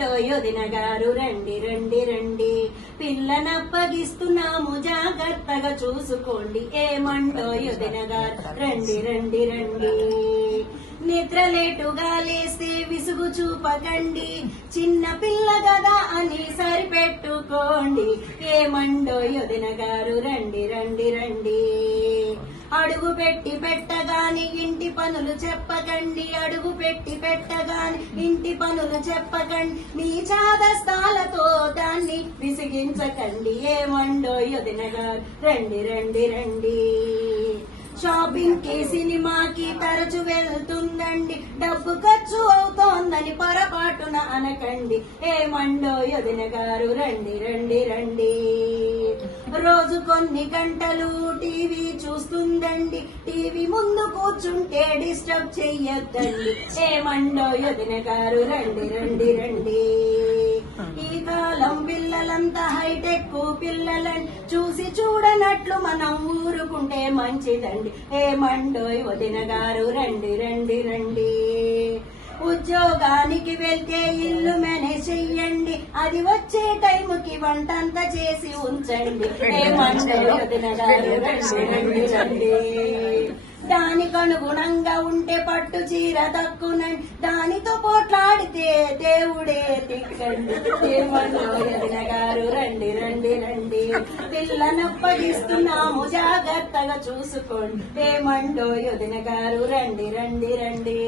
ఏమండో యొదిన గారు రండి రండి రండి, పిల్లనప్పగిస్తున్నాము జాగ్రత్తగా చూసుకోండి. ఏమండో యొదిన గారు రండి రండి రండి, నిద్రలేటుగా లేస్తే విసుగు చూపకండి, చిన్న పిల్ల గదా అని సరిపెట్టుకోండి. ఏమండో యొదిన గారు రండి రండి రండి, అడుగు పెట్టి పెట్టగాని ఇంటి పనులు చెప్పకండి, అడుగు పెట్టి పెట్టగాని ఇంటి పనులు చెప్పకండి, మీ చాదస్తాలతో దాన్ని విసిగించకండి. ఏమండో యొదిన గారు రండి రండి రండి, షాపింగ్ కి సినిమాకి తరచు వెళ్తుందండి, డబ్బు ఖర్చు అవుతోందని పొరపాటున అనకండి. ఏమండో యొదిన గారు రండి రండి రండి, రోజు కొన్ని గంటలు టీవీ చూస్తుందండి, టీవీ ముందు కూర్చుంటే డిస్టర్బ్ చెయ్యొద్దండి. ఏమండో యొదిన గారు రండి రండి రండి, ఈ కాలం పిల్లలంతా హైటెక్ పిల్లలని చూసి చూడనట్లు మనం ఊరుకుంటే మంచిదండి. ఏమండో యొదిన గారు రండి రండి రండి, ఉద్యోగానికి వెళ్తే ఇల్లు మేనేజ్ చెయ్యండి, అది వచ్చే టైంకి వంటంతా చేసి ఉంచండి. ఏమండో యొదిన గారు రండి రండి రండి, దానికి అనుగుణంగా ఉంటే పట్టు చీర దక్కునండి, దానితో పోట్లాడితే దేవుడే తిక్కండి. ఏమండో యొదిన గారు రండి రండి రండి, పిల్లనప్పగిస్తున్నాము జాగ్రత్తగా చూసుకోండి. ఏమండో యొదిన గారు రండి రండి రండి.